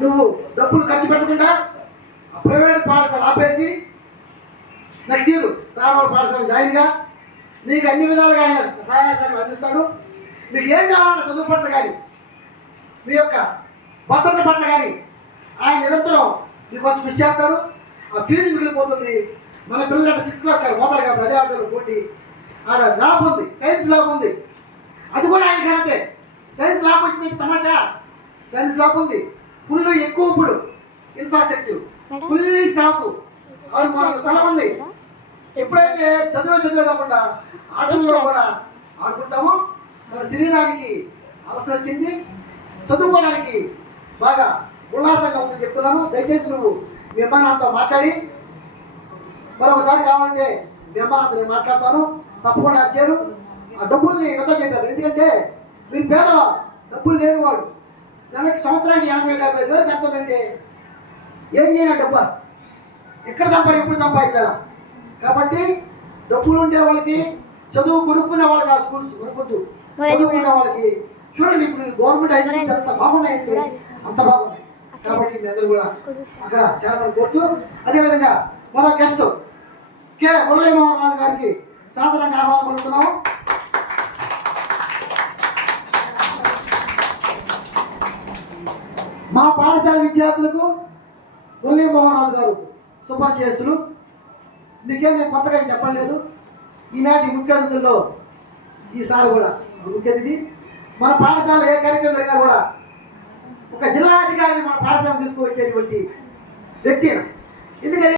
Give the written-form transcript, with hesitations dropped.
నువ్వు డబ్బులు ఖర్చు పెట్టకుండా ప్రైవేట్ పాఠశాల ఆపేసి నాకు తీరు సామాన్య పాఠశాల జాయిన్గా నీకు అన్ని విధాలుగా ఆయన సహాయ సహకారాలు అందిస్తాడు. మీకు ఏం కావాలన్నా చదువు పట్ల కానీ మీ యొక్క భద్రత పట్ల కానీ ఆయన నిరంతరం మీకోసం కృషి చేస్తాడు. ఆ ఫీజు మిగిలిపోతుంది. మన పిల్లలు అంటే 6th క్లాస్ కాదు పోతారు కాబట్టి అదే ఆటలు పోటీ ఆడ ల్యాబ్ ఉంది, సైన్స్ ల్యాబ్ ఉంది, అది కూడా ఆయన ఘనతే. సైన్స్ ల్యాబ్ వచ్చింది తమాషా, సైన్స్ ల్యాబ్ ఉంది, ఫుల్ ఎక్కువ ఇప్పుడు ఇన్ఫ్రాస్ట్రక్చర్, ఫుల్ స్టాఫ్, స్థలం ఉంది. ఎప్పుడైతే చదువే కాకుండా ఆటల్లో కూడా ఆడుకుంటామో మన శరీరానికి అలసట వచ్చింది, చదువుకోవడానికి బాగా ఉల్లాసంగా ఉంటుంది చెప్తున్నాను. దయచేసి నువ్వు మీ అమ్మానాన్నతో మాట్లాడి మరొకసారి కావాలంటే మీ అమ్మానాన్నతో నేను మాట్లాడతాను, తప్పకుండా అర్జేరు ఆ డబ్బుల్ని వద్ద చెప్పారు. ఎందుకంటే మీరు పేదవాడు, డబ్బులు లేనివాడు, నెలకి సంవత్సరానికి 80,000 కడతానంటే ఏం చేయనా డబ్బా ఎక్కడ ఎప్పుడు సంపాదించాలా. కాబట్టి డబ్బులు ఉండే వాళ్ళకి చదువు కొనుక్కునే వాళ్ళకి ఆ స్కూల్స్ కొనుక్కొద్దు, చదువుకునే వాళ్ళకి చూడండి ఇప్పుడు గవర్నమెంట్ హై స్కూల్స్ అంత బాగున్నాయంటే అంత బాగున్నాయి. కాబట్టి మీ అందరూ కూడా అక్కడ చేరమని కోరుతూ, అదేవిధంగా మరో గెస్ట్ కె మురళీమోహన్ రాజు గారికి సాధారణంగా ఆహ్వానం పలుకుతున్నాము. మా పాఠశాల విద్యార్థులకు మురళీమోహన్ రాజు గారు సుపరిచయస్తులు. మీకేం నేను కొత్తగా ఏం చెప్పలేదు. ఈనాటి ముఖ్య అతిథుల్లో ఈసారి కూడా ముఖ్య అతిథి మన పాఠశాల ఏ కార్యక్రమం జరిగినా కూడా ఒక జిల్లా అధికారిని మన పాఠశాల తీసుకువచ్చేటువంటి వ్యక్తి. ఎందుకని